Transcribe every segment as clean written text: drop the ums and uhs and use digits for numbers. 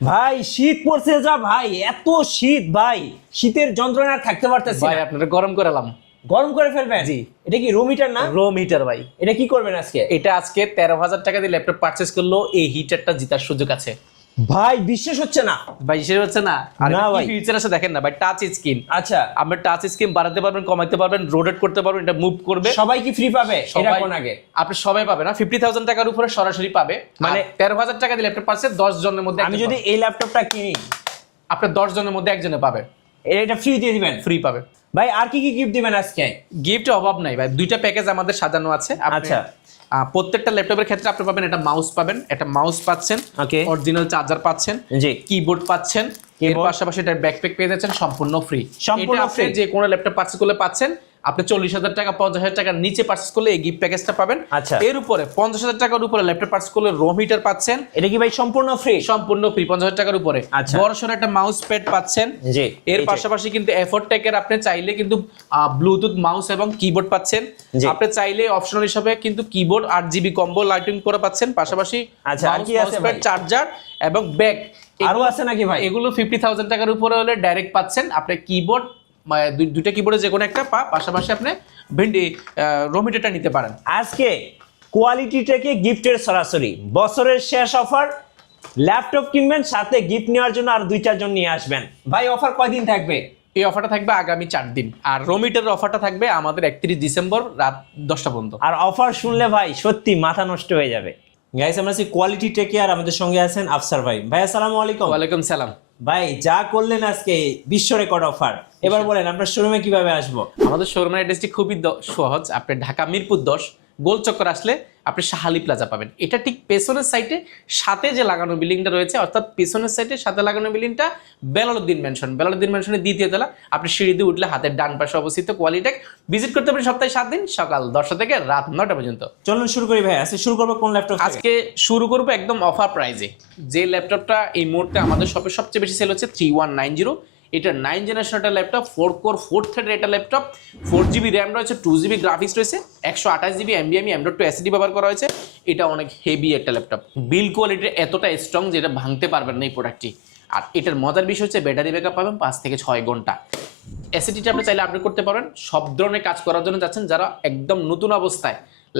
ভাই শীত পড়ছে যা ভাই, এত শীত ভাই, শীতের যন্ত্রণা আর থাকতে পারতেছি ভাই না। আপনারা গরম করালাম। গরম করে ফেলবেন? জি। এটা কি রুম হিটার না? রুম হিটার ভাই। এটা কি করবেন আজকে? এটা আজকে 13,000 টাকা দিয়ে ল্যাপটপ পারচেজ করলো, এই হিটারটা জেতার সুযোগ আছে। ভাই বিশ্বাস হচ্ছে না। ভাই সে হচ্ছে না, আর না কি ভাই। ফিচার আছে দেখেন না ভাই, টাচ স্ক্রিন। আচ্ছা, আপনি টাচ স্ক্রিন বাড়াতে পারবেন, কমাইতে পারবেন, রোটেট করতে পারবেন, এটা মুভ করবে। সবাই কি ফ্রি পাবে? এটা সবাই- কোন আগে? আপনি সবাই পাবে না, 50,000 টাকার উপরে সরাসরি পাবে। মানে মানে 13,000 টাকা দিয়ে ল্যাপটপ পাচ্ছে 10 জনের মধ্যে আমি একজন যদি পাবে। এই ল্যাপটপটা কিনি, আপনার 10 জনের মধ্যে একজনে পাবে, এটা ফ্রি দিয়ে দিবেন? ফ্রি পাবে। ভাই আর কি কি গিফট দিবেন আজকে? গিফটের অভাব নাই ভাই, দুইটা প্যাকেজ আমাদের সাজানো আছে। আপনি, আচ্ছা। প্রত্যেকটা ল্যাপটপের ক্ষেত্রে আপনি পাবেন একটা মাউস পাবেন, একটা মাউস পাচ্ছেন, Okay. অরিজিনাল চার্জার পাচ্ছেন, জি। কিবোর্ড পাচ্ছেন, এর Keyboard। পাশাপাশি এটার ব্যাকপ্যাক পেয়ে যাচ্ছেন সম্পূর্ণ ফ্রি। সম্পূর্ণ এটা আপনি free? যে কোনো ল্যাপটপ পারচেজ করলে পাচ্ছেন। আপনি 40,000 টাকা 50,000 টাকার নিচে পারচেজ করলে এই গিফট প্যাকেজটা পাবেন। আচ্ছা। এর উপরে 50,000 টাকার উপরে ল্যাপটপ পারচেজ করলে রোম হিটার পাচ্ছেন এটা কি ভাই সম্পূর্ণ ফ্রি? সম্পূর্ণ ফ্রি 50,000 টাকার উপরে। আচ্ছা। বড়সড় একটা মাউস প্যাড পাচ্ছেন। জি, এর এই যে। পাশাপাশি কিন্তু এফোর্ট টেকের আপনি চাইলে কিন্তু ব্লুটুথ মাউস এবং কিবোর্ড পাচ্ছেন। জি। আপনি চাইলে অপশনাল হিসেবে কিন্তু কিবোর্ড 8 GB কম্বো লাইটিং করে পাচ্ছেন, পাশাপাশি আচ্ছা, আর কি আছে ভাই? চার্জার এবং ব্যাগ। আরো আছে নাকি ভাই? এগুলো 50,000 টাকার উপরে হলে ডাইরেক্ট পাচ্ছেন। আপনি কিবোর্ড, দুইটা কিবোর্ডে যে কোনো একটা পাশাপাশি আপনি রোম হিটারটা নিতে পারেন। আজকে কোয়ালিটি থেকে গিফটের সরাসরি বছরের শেষ অফার, ল্যাপটপ কিনবেন সাথে গিফট নেওয়ার জন্য আর 2-4 জন নিয়ে আসবেন। ভাই অফার কয়দিন থাকবে? এই অফারটা থাকবে আগামী 4 দিন, আর রোম হিটারের অফারটা থাকবে আমাদের 31 ডিসেম্বর রাত 10টা পর্যন্ত। আর অফার শুনলে ভাই সত্যি মাথা নষ্ট হয়ে যাবে। গাইস আমরা আছি কোয়ালিটি টেকে, আর আমাদের সঙ্গে আছেন আফসার ভাই। ভাই আসসালামু আলাইকুম। ওয়ালাইকুম সালাম। ভাই যা করলেন আজকে, বিশ্ব রেকর্ড অফার। এবার বলেন আপনার শোরুমে কিভাবে আসবো? আমাদের শোরুমের অ্যাড্রেসটি খুবই সহজ। আপনি ঢাকা মিরপুর 10 গোল চক্কর আসলে আপনি শাহালি প্লাজা পাবেন। এটা ঠিক পেছনের সাইডে সাথে যে লাগানো বিল্ডিংটা রয়েছে, অর্থাৎ পেছনের সাইডে সাথে লাগানো বিল্ডিংটা বেলালউদ্দিন ম্যানশন। বেলালউদ্দিন ম্যানশনের দ্বিতীয় তলা, আপনি সিঁড়ি দিয়ে উঠলে হাতের ডান পাশে অবস্থিত কোয়ালিটেক। ভিজিট করতে পারেন সপ্তাহে 7 দিন, সকাল 10টা থেকে রাত 9টা পর্যন্ত। চলুন শুরু করি ভাই। আজকে শুরু করবো কোন ল্যাপটপ? আজকে শুরু করবো একদম অফার প্রাইজে। যে ল্যাপটপটা এই মুহূর্তে আমাদের শপে সবচেয়ে বেশি সেল হচ্ছে 3190। এটা 9 জেনারেশন একটা ল্যাপটপ, 4 কোর 4 থ্রেডের একটা ল্যাপটপ, 4GB র্যাম রয়েছে, 2GB গ্রাফিক্স রয়েছে, 128GB NVMe M.2 SSD ব্যবহার করা হয়েছে। এটা অনেক হেভি একটা ল্যাপটপ, বিল কোয়ালিটি এতটা স্ট্রং যেটা ভাঙতে পারবেন না এই প্রোডাক্টটি। আর এটার মজার বিষয় হচ্ছে ব্যাটারি ব্যাকআপ পাবেন 5 থেকে 6 ঘন্টা। এসএসডিটা আপনি চাইলে আপডেট করতে পারেন। সব ধরনের কাজ করার জন্য যাচ্ছেন, যারা একদম নতুন অবস্থায়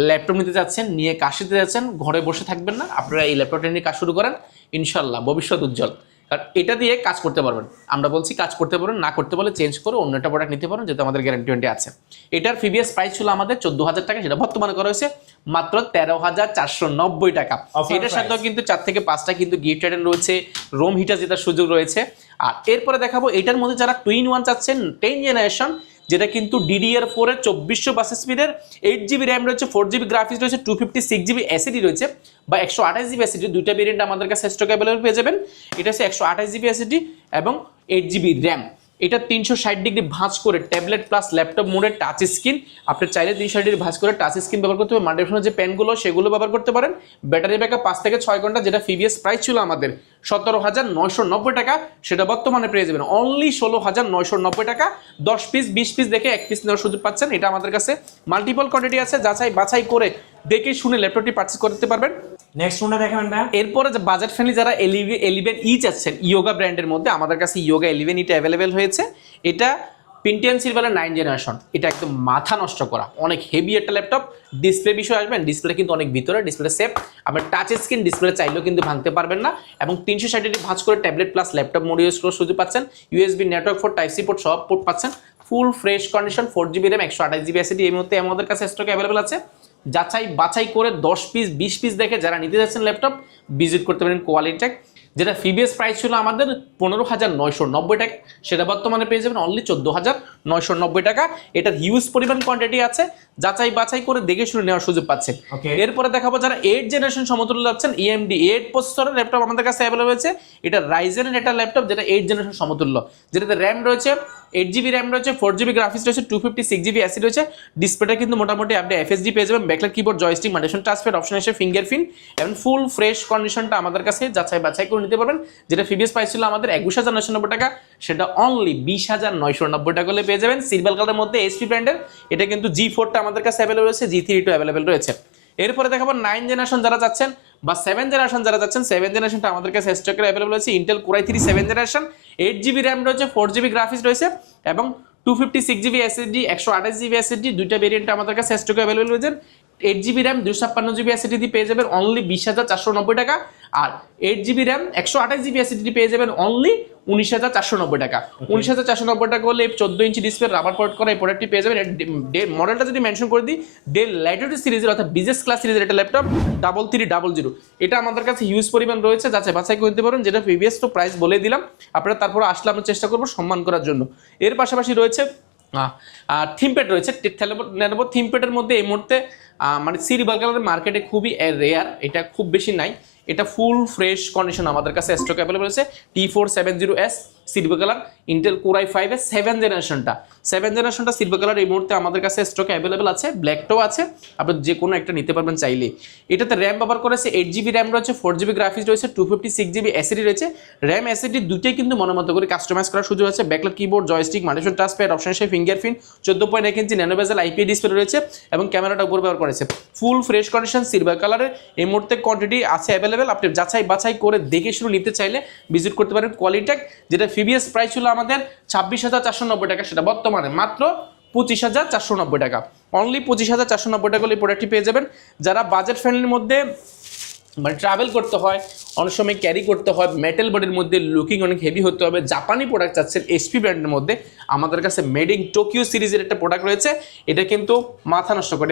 ল্যাপটপ নিতে যাচ্ছেন, নিয়ে কাজ শিখতে যাচ্ছেন, ঘরে বসে থাকবেন না, আপনারা এই ল্যাপটপটা নিয়ে কাজ শুরু করেন, ইনশাল্লাহ ভবিষ্যৎ উজ্জ্বল। কারণ এটা দিয়ে কাজ করতে পারবেন। আমরা বলছি কাজ করতে পারবেন, না করতে বলে চেঞ্জ করে অন্য একটা প্রোডাক্ট নিতে পারেন, যেহেতু আমাদের গ্যারান্টি ওয়ারেন্টি আছে। এটার প্রিভিয়াস প্রাইস ছিল আমাদের 14,000 টাকা, সেটা বর্তমানে করা হয়েছে মাত্র 13,490 টাকা। Offer এটার price। সাথেও কিন্তু 4 থেকে 5টা কিন্তু গিফট আইটেম রয়েছে, রোম হিটার জেতার সুযোগ রয়েছে। আর এরপরে দেখাবো এটার মধ্যে যারা টুইন ওয়ান চাচ্ছেন 10 জেনারেশন, যেটা কিন্তু DDR4 এর 2400 বাস স্পিডের, 8GB র্যাম রয়েছে, 4GB গ্রাফিক্স রয়েছে, 256GB SSD রয়েছে বা 128GB SSD, দুইটা ভেরিয়েন্ট আমাদের কাছে স্টক অ্যাভেলেবল পেয়ে যাবেন। এটা হচ্ছে 128GB SSD এবং 8GB র্যাম। এটা 360 ডিগ্রি ভাঁজ করে ট্যাবলেট প্লাস ল্যাপটপ মোডের টাচ স্ক্রিন। আপনি চাইলে 360 ডিগ্রি ভাঁজ করে টাচ স্ক্রিন ব্যবহার করতে পারেন। মাল্টিফাংশনাল যে পেনগুলো সেগুলো ব্যবহার করতে পারেন। ব্যাটারি ব্যাকআপ 5 থেকে 6 ঘন্টা, যেটা প্রিভিয়াস প্রাইস ছিল আমাদের 17,990 টাকা, সেটা বর্তমানে পেয়ে যাবেন অনলি 16,990 টাকা। 10 পিস 20 পিস দেখে 1 পিস নেওয়ার সুযোগ পাচ্ছেন। এটা আমাদের কাছে মাল্টিপল কোয়ান্টিটি আছে, যাচাই বাছাই করে দেখে শুনে ল্যাপটপটি পারচেজ করতে পারবেন। নেক্সট কোনটা দেখাবেন ভাই? এরপরে যে বাজেট ফ্রেন্ডলি যারা 11E চাচ্ছেন, ইয়োগা ব্র্যান্ডের মধ্যে আমাদের কাছে ইয়োগা 11E অ্যাভেলেবেল হয়েছে। এটা পেন্টিয়াম সিলভারের 9 জেনারেশন। এটা একদম মাথা নষ্ট করা অনেক হেভি একটা ল্যাপটপ। ডিসপ্লে বিষয় আসবেন, ডিসপ্লে কিন্তু অনেক ভিতরে, ডিসপ্লে সেফ। আপনার টাচ স্ক্রিন, ডিসপ্লে চাইলেও কিন্তু ভাঙতে পারবেন না। এবং 360 ডিগ্রি ভাঁজ করে tablet plus laptop mode use করার সুযোগ পাচ্ছেন। USB network four, type C port সব পোর্ট পাচ্ছেন। Full fresh condition, 4GB RAM, 128GB SSD এই মুহূর্তে আমাদের কাছে স্টক অ্যাভেলেবল আছে। যাচাই বাছাই করে 10 পিস 20 পিস দেখে যারা নিতে যাচ্ছেন ল্যাপটপ, ভিজিট করতে পারেন কোয়ালিটেক। যেটা প্রিভিয়াস প্রাইস ছিল আমাদের 15,990 টাকা, সেটা বর্তমানে পেয়ে যাবেন অনলি 14,990 টাকা। এটার হিউজ পরিমাণ কোয়ান্টিটি আছে, যাচাই বাছাই করে দেখে শুনে নেওয়ার সুযোগ পাচ্ছেন। এরপরে দেখাবো যারা 8 জেনারেশন সমতুল্য যাচ্ছেন, AMD 8 প্রসেসরের ল্যাপটপ আমাদের কাছে অ্যাভেলেবল হয়েছে। এটা রাইজেনের একটা ল্যাপটপ, যেটা 8 জেনারেশন সমতুল্য, যেটাতে র্যাম রয়েছে 8GB র্যাম রয়েছে, 4GB গ্রাফিক্স রয়েছে, 256GB SSD রয়েছে। ডিসপ্লেটা কিন্তু মোটামুটি আপনি FSD পেয়ে যাবেন, backlight keyboard, joystick, multifunctional touchpad, option এসে ফিঙ্গারপ্রিন্ট এবং ফুল ফ্রেশ কন্ডিশনটা আমাদের কাছে যাচাই বাছাই করে নিতে পারবেন। যেটা প্রিভিয়াস প্রাইস ছিল আমাদের 21,990 টাকা, সেটা অনলি 20,990 টাকা হলে পেয়ে যাবেন। সিলভার কালারের মধ্যে HP ব্র্যান্ডের। এটা কিন্তু G4টা আমাদের কাছে অ্যাভেলেবল রয়েছে, G3 অ্যাভেলেবল রয়েছে। এরপরে দেখাবো 9 জেনারেশন যারা যাচ্ছেন, বা 7 জেনারেশন যারা যাচ্ছেন 7 জেনারেশনটা আমাদের কাছে স্টকে অ্যাভেলেবল আছে। Intel core i3 7 generation, 8GB RAM রয়েছে, 4GB গ্রাফিক্স রয়েছে এবং 256GB SSD 128GB SSD দুইটা ভেরিয়েন্ট আমাদের কাছে স্টকে অ্যাভেলেবল রয়েছে। 8GB র্যাম 256GB SSD দিয়ে পেয়ে যাবেন অনলি 20,490 টাকা, আর 8GB র্যাম 128GB SSD পেয়ে যাবেন অনলি 19,490 টাকা। 19,490 টাকা হলে 14 ইঞ্চি ডিসপ্লে রাবার পোর্ট করা এই প্রোডাক্টটি পেয়ে যাবেন। মডেলটা যদি মেনশন করে দিই, ডেল ল্যাটিটিউড সিরিজের অর্থাৎ বিজনেস ক্লাস সিরিজের একটা ল্যাপটপ 3300, এটা আমাদের কাছে হিউজ পরিমাণ রয়েছে, যাচাই বাছাই করতে পারেন। যেটা প্রিভিয়াস তো প্রাইস বলে দিলাম, আপনারা তারপর আসলে আমরা চেষ্টা করবো সম্মান করার জন্য। এর পাশাপাশি রয়েছে থিমপ্যাড রয়েছে। থিমপ্যাডের মধ্যে এই মুহূর্তে মানে সিলভার কালারের মার্কেটে খুবই রেয়ার, এটা খুব বেশি নাই। এটা ফুল ফ্রেশ কন্ডিশন আমাদের কাছে স্টক অ্যাভেলেবল আছে। T470S silver colour, Intel core i5 এর 7 জেনারেশনটা সিলভার কালার এই মুহূর্তে আমাদের কাছে স্টকে অ্যাভেলেবল আছে। ব্ল্যাকটাও আছে, আপনি যে কোনো একটা নিতে পারবেন চাইলে। এটাতে র্যাম ব্যবহার করেছে 8GB র্যাম রয়েছে, 4GB গ্রাফিক্স রয়েছে, 256GB SSD রয়েছে। র্যাম SSD দুইটাই কিন্তু মনোমতো করে কাস্টমাইজ করার সুযোগ আছে। Backlight keyboard, joystick, multifunction touchpad, option হিসেবে fingerprint, 14.1 inch nano bezel IPS display রয়েছে এবং ক্যামেরাটা উপর ব্যবহার করেছে। ফুল ফ্রেশ কন্ডিশন সিলভার কালারের এই মুহূর্তে কোয়ান্টিটি আছে অ্যাভেলেবেল। আপনি যাচাই বাছাই করে দেখে শুরু নিতে চাইলে ভিজিট করতে পারেন কোয়ালিটেক, যেটা প্রিভিয়াস প্রাইস ছিল আমাদের 26,490 টাকা, সেটা বর্তমানে মাত্র 25,490 টাকা। অনলি 25,490 টাকা এই প্রোডাক্টটি পেয়ে যাবেন। যারা বাজেট ফ্রেন্ডলির মধ্যে মানে ট্রাভেল করতে হয়, অনেক সময় ক্যারি করতে হয়, মেটাল বডির মধ্যে লুকিং অনেক হেভি হতে হবে, জাপানি প্রোডাক্ট চাচ্ছেন HP ব্র্যান্ডের মধ্যে, আমাদের কাছে মেড ইন টোকিও সিরিজের একটা প্রোডাক্ট রয়েছে। এটা কিন্তু মাথা নষ্ট করে,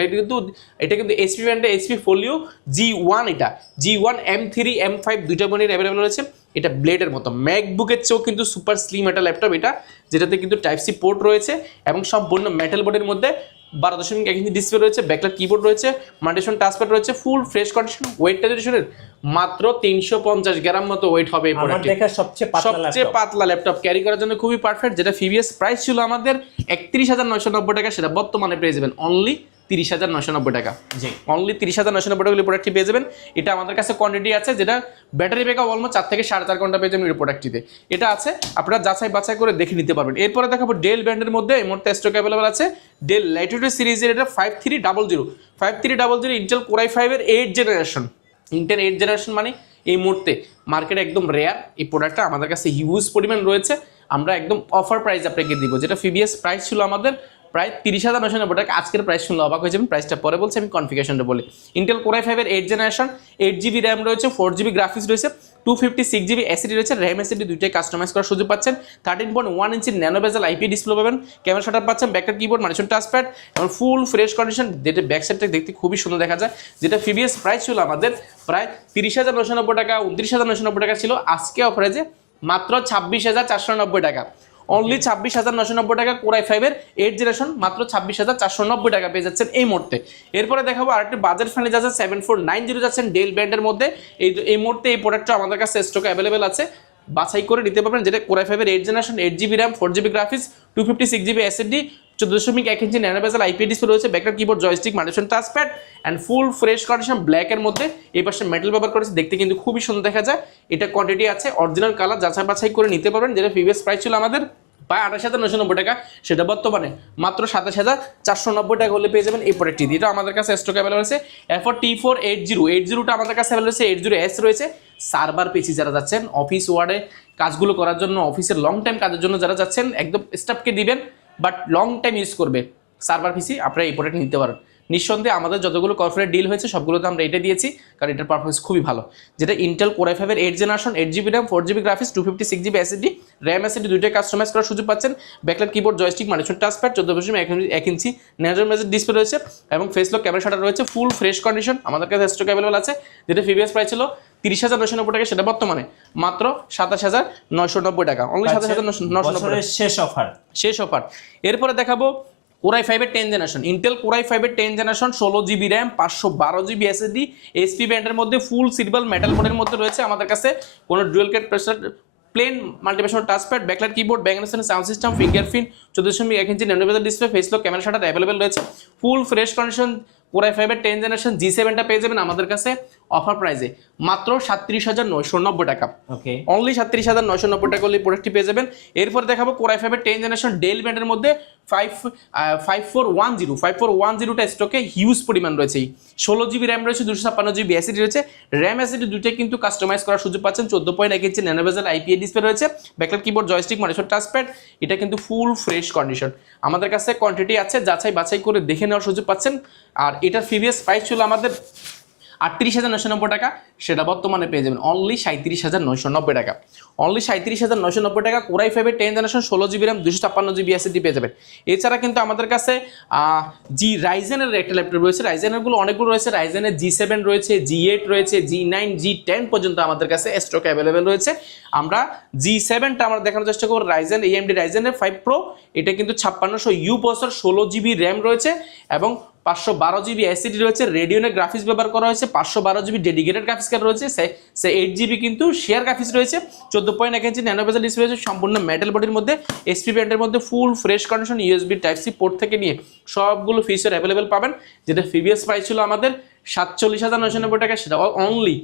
এটা কিন্তু HP ব্র্যান্ডের HP ফোলিও G1, এটা G1 M3 M5 দুইটা বডির অ্যাভেলেবল রয়েছে। এটা ব্লেডের মতো, ম্যাকবুকের চেয়েও কিন্তু সুপার স্লিম একটা ল্যাপটপ এটা, যেটাতে কিন্তু Type-C পোর্ট রয়েছে এবং সম্পূর্ণ মেটাল বডির মধ্যে 12.1 ইঞ্চি ডিসপ্লে রয়েছে, ব্যাকলাইট কিবোর্ড রয়েছে, মাল্টিফাঙ্কশন টাচপ্যাড রয়েছে, ফুল ফ্রেশ কন্ডিশন। ওয়েটটা যদি শুনেন মাত্র 350 গ্রাম মতো ওয়েট হবে এই প্রোডাক্টটি। আমার দেখা সবচেয়ে পাতলা ল্যাপটপ ক্যারি করার জন্য খুবই পারফেক্ট। যেটা প্রিভিয়াস প্রাইস ছিল আমাদের 31,990 টাকা, সেটা বর্তমানে পেয়ে যাবেন অনলি 30,990 টাকা। জি, অনলি 30,990 টাকা প্রোডাক্টটি পেয়ে যাবেন। এটা আমাদের কাছে কোয়ান্টিটি আছে, যেটা ব্যাটারি ব্যাকআপ অলমোস্ট 4 থেকে 4.5 ঘন্টা পেয়ে যাবেন এই প্রোডাক্টটিতে। এটা আছে, আপনারা যাচাই বাছাই করে দেখে নিতে পারবেন। এরপরে দেখাবো ডেল ব্র্যান্ডের মধ্যে এই মুহূর্তে স্টক অ্যাভেলেবল আছে ডেল ল্যাটিটিউড সিরিজের এটা 5300 ইন্টেল কোর i5 এর 8 জেনারেশন। ইন্টেল 8 জেনারেশন মানে এই মুহূর্তে মার্কেটে একদম রেয়ার। এই প্রোডাক্টটা আমাদের কাছে হিউজ পরিমাণ রয়েছে, আমরা একদম অফার প্রাইস আপনাকে দিব। যেটা প্রিভিয়াস প্রাইস ছিল আমাদের প্রায় 30,990 টাকা, আজকের প্রাইস শুনলে অবাক হয়ে যাবেন। প্রাইসটা পরে বলছি, আমি কনফিগারেশনটা বলি। ইন্টেল কোর i5 এর 8 জেনারেশন, 8GB র্যাম রয়েছে, 4GB গ্রাফিক্স রয়েছে, 256GB SSD রয়েছে, র্যাম SSD দুইটাই কাস্টমাইজ করার সুযোগ পাচ্ছেন। 13.1 ইঞ্চি ন্যানো বেজেল IPS ডিসপ্লে পাবেন, ক্যামেরা শাটার পাচ্ছেন, ব্যাকলাইট কিবোর্ড, মাল্টিফাঙ্কশন টাচপ্যাড এবং ফুল ফ্রেশ কন্ডিশন। যেটা ব্যাক সাইডটা দেখতে খুবই সুন্দর দেখা যায়। যেটা প্রিভিয়াস প্রাইস ছিল আমাদের প্রায় 30,990 টাকা, 29,990 টাকা ছিল, আজকে অফারে যে মাত্র 26,490 টাকা। অনলি 26,990 টাকা কোর i5 এর 8 জেনারেশন, মাত্র 26,490 টাকা পেয়ে যাচ্ছেন এই মুহূর্তে। এরপরে দেখাবো আরেকটি বাজেট ফ্রেন্ডলি যাচ্ছে 7490 যাচ্ছেন ডেল ব্র্যান্ডের মধ্যে। এই মুহূর্তে এই প্রোডাক্টটা আমাদের কাছে স্টকে অ্যাভেলেবেল আছে, বাছাই করে নিতে পারবেন। যেটা কোর i5 এর 8 generation, 8GB RAM, 4GB graphics, 256GB SSD, 14.1 inch nano bezel IPS display রয়েছে, backlight keyboard, joystick, multifunction touchpad and full fresh condition ব্ল্যাকের মধ্যে। এই পাশে মেটাল ব্যবহার করেছে, দেখতে কিন্তু খুবই সুন্দর দেখা যায়। এটা কোয়ান্টিটি আছে, অরিজিনাল কালার, যাচাই বাছাই করে নিতে পারবেন। যেটা প্রিভিয়াস প্রাইস ছিল আমাদের প্রায় 28,990 টাকা, সেটা বর্তমানে মাত্র 27,490 টাকা হলে পেয়ে যাবেন এই প্রোডাক্টটি। এটা আমাদের কাছে স্টক অ্যাভেলেবল আছে। এরপর T480টা আমাদের কাছে অ্যাভেলেবল আছে, 80S রয়েছে। সার্ভার পিসি যারা যাচ্ছেন, অফিস ওয়ার্ডে কাজগুলো করার জন্য, অফিসের লং টাইম কাজের জন্য যারা যাচ্ছেন, একদম স্টাফকে দিবেন বাট লং টাইম ইউজ করবে সার্ভার পিসি, আপনারা এই প্রোডাক্ট নিতে পারেন। নিঃসন্দেহে আমাদের যতগুলো কর্পোরেট ডিল হয়েছে সবগুলোতে আমরা এটা দিয়েছি, কারণ এটার পারফরমেন্স খুবই ভালো। যেটা ইন্টেল কোর i5 এর 8 generation, 8GB RAM, 4GB graphics, 256GB SSD, RAM SSD দুইটাই কাস্টমাইজ করার সুযোগ পাচ্ছেন। Backlight keyboard, joystick, multifunction touchpad, 14.1 inch nano bezel display রয়েছে এবং ফেস লক ক্যামেরা শাটার রয়েছে। ফুল ফ্রেশ কন্ডিশন আমাদের কাছে স্টক অ্যাভেলেবল আছে। যেটা প্রিভিয়াস প্রাইস ছিল 30,990 টাকা, সেটা বর্তমানে মাত্র 27,990 টাকা। অনলি 27,990 শেষ অফার। এরপরে দেখাবো কোর i5 এর 10 জেনারেশন, ইন্টেল কোর i5 এর 10 generation, 16GB RAM, 512GB SSD, HP ব্র্যান্ডের মধ্যে ফুল সিলভার মেটাল বোর্ডের মধ্যে রয়েছে আমাদের কাছে। কোনো ডুয়াল ক্যাট প্রেসার, প্লেন multifunction touchpad, backlight keyboard, background sound system, fingerprint, 14.1 inch nano bezel display, face lock camera shutter available রয়েছে। Full fresh condition core i5 এর 10 জেনারেশন G7টা পেয়ে যাবেন আমাদের কাছে অফার প্রাইসে মাত্র 37,990 টাকা। ওকে, অনলি 37,990 টাকা হলে প্রোডাক্টটি পেয়ে যাবেন। এরপর দেখাবো কোরাই ফাইভের 10 জেনারেশন ডেল ব্র্যান্ডের মধ্যে 5410টা স্টকে হিউজ পরিমাণ রয়েছে। 16 জিবি র্যাম রয়েছে, 256 জিবি এসএসডি রয়েছে। র্যাম এসএসডি দুটোই কিন্তু কাস্টমাইজ করার সুযোগ পাচ্ছেন। 14.1 inch nano bezel IPS display রয়েছে, backlight keyboard, joystick, monitor, touchpad. এটা কিন্তু ফুল ফ্রেশ কন্ডিশন। আমাদের কাছে কোয়ান্টিটি আছে, যাচাই বাছাই করে দেখে নেওয়ার সুযোগ পাচ্ছেন। আর এটার প্রিভিয়াস প্রাইস ছিল আমাদের 38,990 টাকা, সেটা বর্তমানে পেয়ে যাবেন অনলি 37,990 টাকা। অনলি 37,990 টাকা কোরাই ফাইভের 10 generation 16 GB RAM 256 GB SSD পেয়ে যাবেন। এছাড়া কিন্তু আমাদের কাছে রাইজেনের একটা ল্যাপটপ রয়েছে। রাইজেনেরগুলো অনেকগুলো রয়েছে। রাইজেনের G7 রয়েছে, G8 রয়েছে, G9, G10 পর্যন্ত আমাদের কাছে স্টক অ্যাভেলেবেল রয়েছে। আমরা G7টা আমরা দেখানোর চেষ্টা করব। রাইজেন AMD রাইজেনের 5 প্রো, এটা কিন্তু 5600U প্রসেসর, 16 জিবি র্যাম রয়েছে এবং 512 জিবি এসএসডি রয়েছে। রেডিওনের গ্রাফিক্স ব্যবহার করা হয়েছে, 512 জিবি ডেডিকেটেড গ্রাফিক্স কার্ড রয়েছে, 8 জিবি কিন্তু শেয়ার গ্রাফিক্স রয়েছে। 14.1 ইঞ্চি ন্যানো বেজেল ডিসপ্লে রয়েছে, সম্পূর্ণ মেটাল বডির মধ্যে, এসপি ব্র্যান্ডের মধ্যে, full fresh condition, USB type C port থেকে নিয়ে সবগুলো ফিচার অ্যাভেলেবেল পাবেন। যেটা প্রিভিয়াস প্রাইস ছিল আমাদের 47,990 টাকা, সেটা অনলি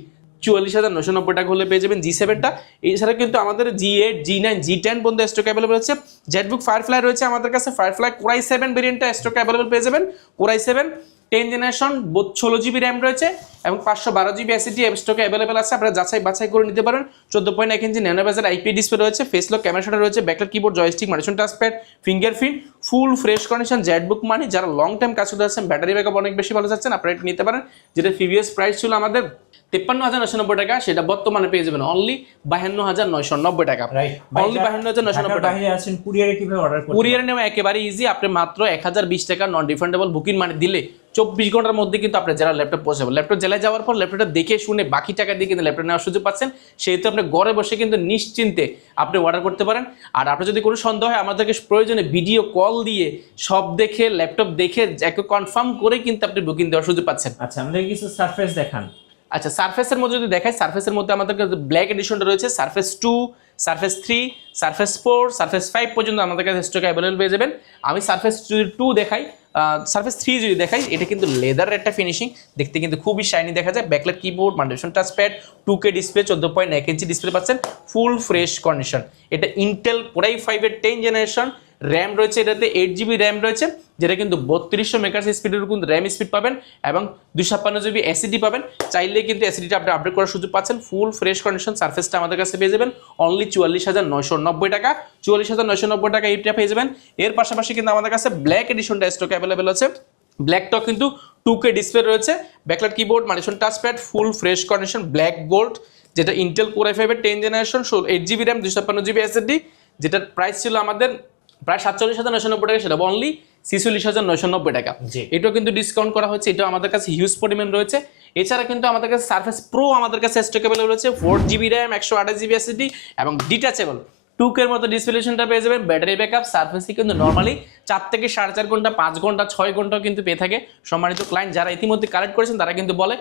44,990 টাকা হলে পেয়ে যাবেন G7টা। এছাড়া কিন্তু আমাদের G8, G9, G10 পর্যন্ত স্টক অ্যাভেলেবল আছে। জেটবুক ফায়ারফ্লাই রয়েছে আমাদের কাছে। ফায়ারফ্লাই কোরাই 7 ভেরিয়েন্টটা স্টক অ্যাভেলেবল পেয়ে যাবেন। কোরাই 7 10 জেনারেশন 16 জিবি র্যাম রয়েছে এবং 512 জিবি এসএসডি স্টকে অ্যাভেলেবল আছে। আপনারা যাচাই বাছাই করে নিতে পারেন। 14.1 inch nano bezel IPS display রয়েছে, ফেস লক ক্যামেরা শাটার রয়েছে, backlight keyboard, joystick, monitor, touchpad, fingerprint, ফুল ফ্রেশ কন্ডিশন। জেটবুক মানে যারা লং টাইম কাজ করতে যাচ্ছেন, ব্যাটারি ব্যাকআপ অনেক বেশি ভালো যাচ্ছেন, আপনারা এটা নিতে পারেন। যেটা প্রিভিয়াস প্রাইস ছিল আমাদের 53,990 টাকা, সেটা বর্তমানে পেয়ে যাবেন অনলি 52,990 টাকা। অনলি 52,990 টাকা। আছেন কুরিয়ারে কিভাবে অর্ডার করতে? কুরিয়ারে নেওয়া একেবারে ইজি। আপনি মাত্র 1020 টাকা নন রিফান্ডেবল বুকিং মানি দিলে 24 ঘন্টার মধ্যে কিন্তু আপনার যারা ল্যাপটপ পৌঁছাবে। ল্যাপটপ জেলায় যাওয়ার পর ল্যাপটপটা দেখে শুনে বাকি টাকা দিয়ে কিন্তু ল্যাপটপ নেওয়ার সুযোগ পাচ্ছেন। সেহেতু আপনি ঘরে বসে কিন্তু নিশ্চিন্তে আপনি অর্ডার করতে পারেন। আর আপনার যদি কোনো সন্দেহ হয়, আমাদেরকে প্রয়োজনে ভিডিও কল দিয়ে সব দেখে ল্যাপটপ দেখে একে কনফার্ম করে কিন্তু আপনি বুকিং দেওয়ার সুযোগ পাচ্ছেন। আচ্ছা, আমাদের কিছু সারফেস দেখান। আচ্ছা, সারফেসের মধ্যে যদি দেখাই, সারফেসের মধ্যে আমাদের কাছে ব্ল্যাক এডিশনটা রয়েছে, সারফেস 2, সারফেস 3, সারফেস 4, সারফেস 5 পর্যন্ত আমাদের কাছে স্টক অ্যাভেলেবল পেয়ে যাবেন। আমি সারফেস 2 দেখাই, সারফেস 3 যদি দেখাই, এটা কিন্তু লেদারের একটা ফিনিশিং, দেখতে কিন্তু খুবই শাইনি দেখা যায়। Backlight keyboard, multifunction touchpad, 2K display, 14.1 inch display পাচ্ছেন, ফুল ফ্রেশ কন্ডিশন। এটা ইন্টেল কোরাই 5-এর 10 জেনারেশন। র্যাম রয়েছে এটাতে 8 জিবি র্যাম রয়েছে, যেটা কিন্তু 3200 মেগাহার্টজ স্পিডের কিন্তু র্যাম স্পিড পাবেন এবং 256 জিবি এসএসডি পাবেন। চাইলে কিন্তু এসএসডিটা আপনি আপডেট করার সুযোগ পাচ্ছেন। ফুল ফ্রেশ কন্ডিশন সারফেসটা আমাদের কাছে পেয়ে যাবেন অনলি 44,990 টাকা। 44,990 টাকা এইটা পেয়ে যাবেন। এর পাশাপাশি কিন্তু আমাদের কাছে ব্ল্যাক এডিশনটা স্টক অ্যাভেলেবেল আছে। ব্ল্যাকটা কিন্তু 2K ডিসপ্লে রয়েছে, backlight keyboard, multifunction touchpad, full fresh condition, black gold, যেটা ইন্টেল কোরাই 5-এর 10 generation, 8 GB RAM, 256 GB SSD, যেটার প্রাইস ছিল আমাদের প্রায় 47,990 টাকা, সেটা অনলি 46,990 টাকা। এটাও কিন্তু ডিসকাউন্ট করা হচ্ছে, এটাও আমাদের কাছে হিউজ পরিমাণ রয়েছে। এছাড়া কিন্তু আমাদের কাছে সারফেস প্রো আমাদের কাছে স্টক অ্যাভেলেবল রয়েছে, 4 জিবি র্যাম, 128 জিবি এসএসডি এবং ডিটাচেবল 2K এর মতো ডিসপ্লেশনটা পেয়ে যাবেন। ব্যাটারি ব্যাকআপ সারফেসে কিন্তু নর্মালি 4 থেকে 4.5 ঘন্টা, 5 ঘন্টা, 6 ঘন্টাও কিন্তু পেয়ে থাকে। সম্মানিত ক্লায়েন্ট যারা ইতিমধ্যে কালেক্ট করেছেন তারা কিন্তু বলে,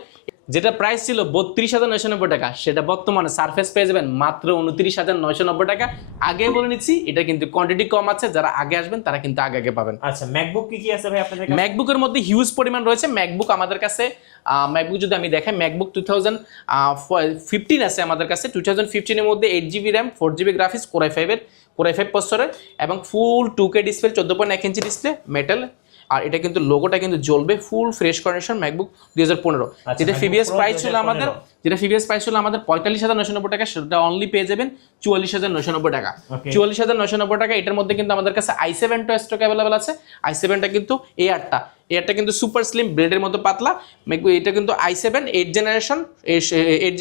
যেটা প্রাইস ছিল 32,990 টাকা, সেটা বর্তমানে সারফেস পেয়ে যাবেন মাত্র 29,990 টাকা। আগে বলে নিচ্ছি, এটা কিন্তু কোয়ান্টিটি কম আছে, যারা আগে আসবেন তারা কিন্তু আগে পাবেন। আচ্ছা, ম্যাকবুক কি আছে ভাই আপনাদের কাছে? ম্যাকবুকের মধ্যে হিউজ পরিমাণ রয়েছে। ম্যাকবুক আমাদের কাছে, ম্যাকবুক যদি আমি দেখাই, ম্যাকবুক 2015 আছে আমাদের কাছে। 2015 এর মধ্যে 8 GB RAM, 4 GB graphics, core i 5 প্রসেসরের এবং ফুল 2K display, 14.1 inch display, metal. আর এটা কিন্তু লোগোটা কিন্তু জ্বলবে, ফুল ফ্রেশ কন্ডিশন ম্যাকবুক 2015। যেটা প্রিভিয়াস প্রাইস ছিল আমাদের 45,990 টাকা, সেটা অনলি পেয়ে যাবেন 44,990 টাকা। 44,990 টাকা। এটার মধ্যে কিন্তু আমাদের কাছে i7টা স্টক অ্যাভেলেবল আছে। i7টা কিন্তু এয়ারটা কিন্তু সুপার স্লিম ব্লেডের মতো পাতলা। এটা কিন্তু i7 8 জেনারেশন, 8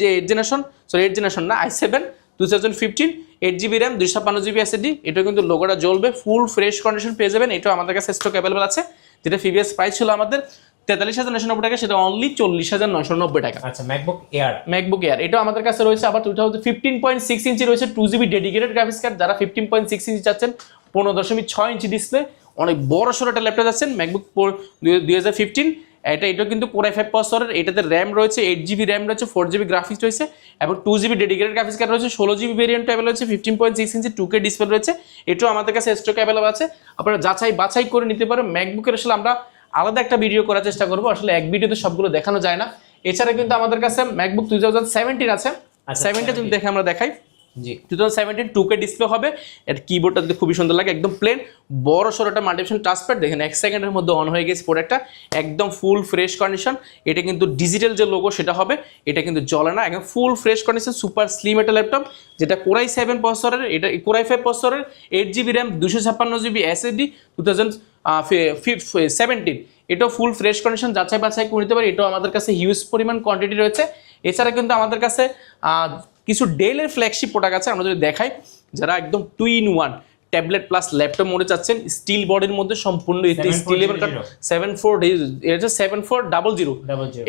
জেনারেশন না, i7 2015, 8 GB RAM, 256 GB SSD. এটা কিন্তু লোগোটা জ্বলবে, ফুল ফ্রেশ কন্ডিশন পেয়ে যাবেন। এটাও আমাদের কাছে স্টক অ্যাভেলেবল আছে। যেটা প্রিভিয়াস প্রাইস ছিল আমাদের 43,990 টাকা, সেটা অনলি 40,990 টাকা। আচ্ছা, ম্যাকবুক এয়ার এটাও আমাদের কাছে রয়েছে। আবার 15.6 ইঞ্চি রয়েছে, 2 জিবি ডেডিকেটেড গ্রাফিক্স কার্ড। যারা 15.6 ইঞ্চি চাচ্ছেন, 15.6 ইঞ্চি ডিসপ্লে, অনেক বড় সড়ো একটা ল্যাপটপ যাচ্ছেন, ম্যাকবুক 2015। এটাও কিন্তু কোরাই 5 প্রসেসরের। এটাতে র্যাম রয়েছে 8 জিবি র্যাম রয়েছে, 4 জিবি গ্রাফিক্স রয়েছে এবং 2 জিবি ডেডিকেটেড গ্রাফিক্স কার্ড রয়েছে। 16 জিবি ভেরিয়েন্ট অ্যাভেলেবল আছে, 15.6 ইঞ্চি 2K ডিসপ্লে রয়েছে। এটাও আমাদের কাছে স্টক অ্যাভেলেবল আছে। আপনারা যাচাই বাছাই করে নিতে পারেন। ম্যাকবুকের আসলে আমরা আলাদা একটা ভিডিও করার চেষ্টা করবো, আসলে এক ভিডিওতে সবগুলো দেখানো যায় না। এছাড়া কিন্তু আমাদের কাছে ম্যাকবুক 2017 আছে। আচ্ছা, 17 যদি দেখে আমরা দেখাই, জি 2017 2K ডিসপ্লে হবে। এর কিবোর্ডটা দেখতে খুবই সুন্দর লাগে, একদম প্লেন বড় সরো একটা মাল্টিফাংশন টাচপ্যাড, দেখেন 1 সেকেন্ডের মধ্যে অন হয়ে গেছে প্রোডাক্টটা, একদম ফুল ফ্রেশ কন্ডিশন। এটা কিন্তু ডিজিটাল যে লোগো সেটা হবে, এটা কিন্তু জ্বলে না, একদম ফুল ফ্রেশ কন্ডিশন, সুপার স্লিম একটা ল্যাপটপ, যেটা কোরাই 7 প্রসেসরের, এটা কোরাই 5 প্রসেসরের, 8GB র্যাম, 256GB SSD, 2017। এটাও ফুল ফ্রেশ কন্ডিশন, যাচাই বাছাই করে নিতে পারি। এটাও আমাদের কাছে হিউজ পরিমাণ কোয়ান্টিটি রয়েছে। এছাড়া কিন্তু আমাদের কাছে কিছু ডেলের ফ্ল্যাগশিপ প্রোডাক্ট আছে, আমরা যদি দেখাই, যারা একদম 2-in-1 ট্যাবলেট প্লাস ল্যাপটপ মোডে চাচ্ছেন, স্টিল বডির মধ্যে সম্পূর্ণ স্টিল এর 7400,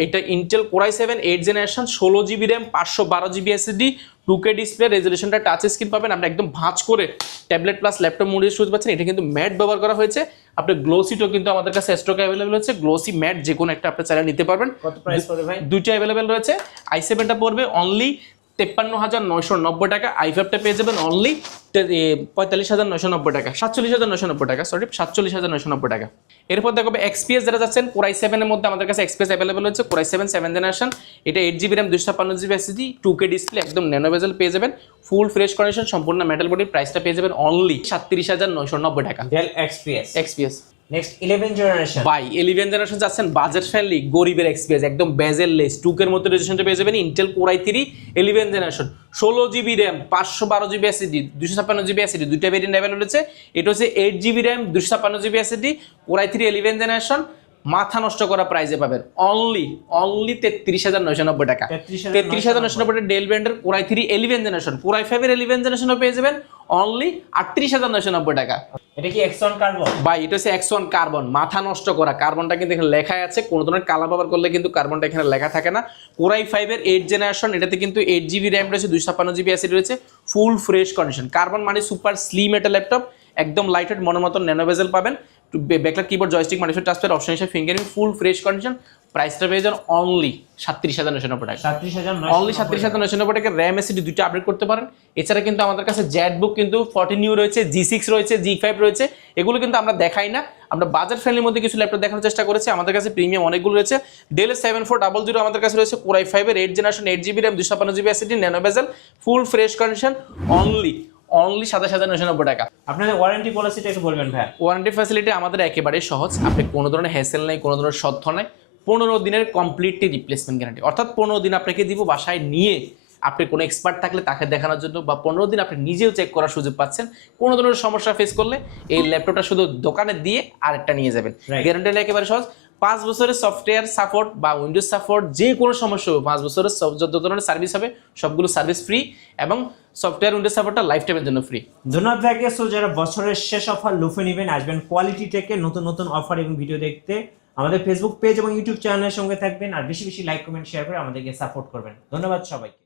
এটা Intel core i 7 8 generation, 16GB RAM, 512GB SSD, 2K display, রেজোলিউশনটা টাচ স্ক্রিন পাবেন, আপনি একদম ভাঁজ করে ট্যাবলেট প্লাস ল্যাপটপ মোডে ইউজ করতে পারছেন। এটা কিন্তু ম্যাট ব্যবহার করা হয়েছে, আপনি গ্লোসিটাও কিন্তু আমাদের কাছে স্টকে অ্যাভেলেবল আছে, গ্লোসি ম্যাট যে কোনো একটা আপনি চাইলে নিতে পারবেন। কত প্রাইস পড়বে ভাই? দুইটা অ্যাভেলেবল রয়েছে। i7টা পড়বে অনলি 53,990 টাকা, i5টা পেয়ে যাবেন অনলি 45,990 টাকা, 47,990 টাকা, সরি 47,990 টাকা। এরপর দেখো XPS যারা যাচ্ছেন, কোরাই 7 এর মধ্যে আমাদের কাছে XPS অ্যাভেলেবল হচ্ছে, কোরাই 7 7 জেনারেশন, এটা 8GB RAM, 256GB SSD, 2K display, একদম ন্যানো বেজেল পেয়ে যাবেন, ফুল ফ্রেশ কন্ডিশন, সম্পূর্ণ মেটাল বডি, প্রাইসটা পেয়ে যাবেন অনলি 37,990 টাকা। Dell XPS next 11 generation by 11 generation যাচ্ছেন বাজেট ফ্রেন্ডলি গরিবের XPS, একদম বেজেল লেস, 2K এর মধ্যে রেজোলিউশনটা পেয়ে যাবেন, Intel core i 3 11 generation, 16GB RAM, 512GB SSD, 256GB SSD, দুইটা ভেরিয়েন্ট অ্যাভেলেবল আছে। এটা হচ্ছে 8GB RAM, 256GB SSD, core i 3 11 generation, মাথা নষ্ট করা প্রাইসে পাবেন অনলি 33,990 টাকা। 33,990 টাকা ডেল ব্র্যান্ডের কোরাই 3 11 জেনারেশন, কোরাই 5 এর 11 জেনারেশনও পেয়ে যাবেন অনলি 38,990 টাকা। এটা কি X1 কার্বন? ভাই এটা হচ্ছে X1 কার্বন, মাথা নষ্ট করা, কার্বনটা কিন্তু এখানে লেখাই আছে, কোনো ধরনের কালার ব্যবহার করলে কিন্তু কার্বনটা এখানে লেখা থাকে না। কোরাই 5 এর 8 জেনারেশন, এটাতে কিন্তু 8GB র্যাম রয়েছে, 256GB SSD রয়েছে, ফুল ফ্রেশ কন্ডিশন। কার্বন মানে সুপার স্লিম একটা ল্যাপটপ, একদম লাইট ওয়েট, মনের মতন ন্যানো বেজেল পাবেন, backlight keyboard, joystick, multifunction touchpad, option হিসেবে ফিঙ্গারিং, ফুল ফ্রেশ কন্ডিশন, প্রাইসটা পেয়ে যান অনলি 37,990 টাকা, অনলি 37,990 টাকা। র্যাম এসএসডি দুইটা আপডেট করতে পারেন। এছাড়া কিন্তু আমাদের কাছে জেটবুক কিন্তু 14 নিউ রয়েছে, G6 রয়েছে, G5 রয়েছে, এগুলো কিন্তু আমরা দেখাই না, আমরা বাজার ফ্রেন্ডলির মধ্যে কিছু ল্যাপটপ দেখানোর চেষ্টা করেছি। আমাদের কাছে প্রিমিয়াম অনেকগুলো রয়েছে, ডেল 7400 আমাদের কাছে রয়েছে, কোরাই 5 এর 8 generation, 8GB RAM, 256GB SSD, nano বেজেল, ফুল ফ্রেশ কন্ডিশন, অনলি 27,990 টাকা। আপনাদের ওয়ারেন্টি পলিসিটা একটু বলবেন ভাই। ওয়ারেন্টি ফ্যাসিলিটি আমাদের একেবারে সহজ, আপনি কোনো ধরনের হ্যাসেল নাই, কোনো ধরনের সত্য নাই, 15 দিনের কমপ্লিটলি রিপ্লেসমেন্ট গ্যারান্টি, অর্থাৎ 15 দিন আপনাকে দিব বাসায় নিয়ে, আপনি কোনো এক্সপার্ট থাকলে তাকে দেখানোর জন্য, বা 15 দিন আপনি নিজেও চেক করার সুযোগ পাচ্ছেন। কোনো ধরনের সমস্যা ফেস করলে এই ল্যাপটপটা শুধু দোকানে দিয়ে আরেকটা নিয়ে যাবেন, গ্যারান্টি একেবারে সহজ। 5 বছরের সফটওয়্যার সাপোর্ট বা উইন্ডোজ সাপোর্ট, যে কোনো সমস্যা হবে 5 বছরের যত ধরনের সার্ভিস হবে সবগুলো সার্ভিস ফ্রি, এবং সফটওয়্যার উইন্ডোজ সাপোর্টটা লাইফ টাইমের জন্য ফ্রি। ধন্যবাদ ভাইকে। সো যারা বছরের শেষ অফার লুফে নেবেন, আসবেন কোয়ালিটি টেকে, নতুন নতুন অফার এবং ভিডিও দেখতে আমাদের ফেসবুক পেজ এবং ইউটিউব চ্যানেলের সঙ্গে থাকবেন, আর বেশি বেশি লাইক কমেন্ট শেয়ার করে আমাদেরকে সাপোর্ট করবেন। ধন্যবাদ সবাইকে।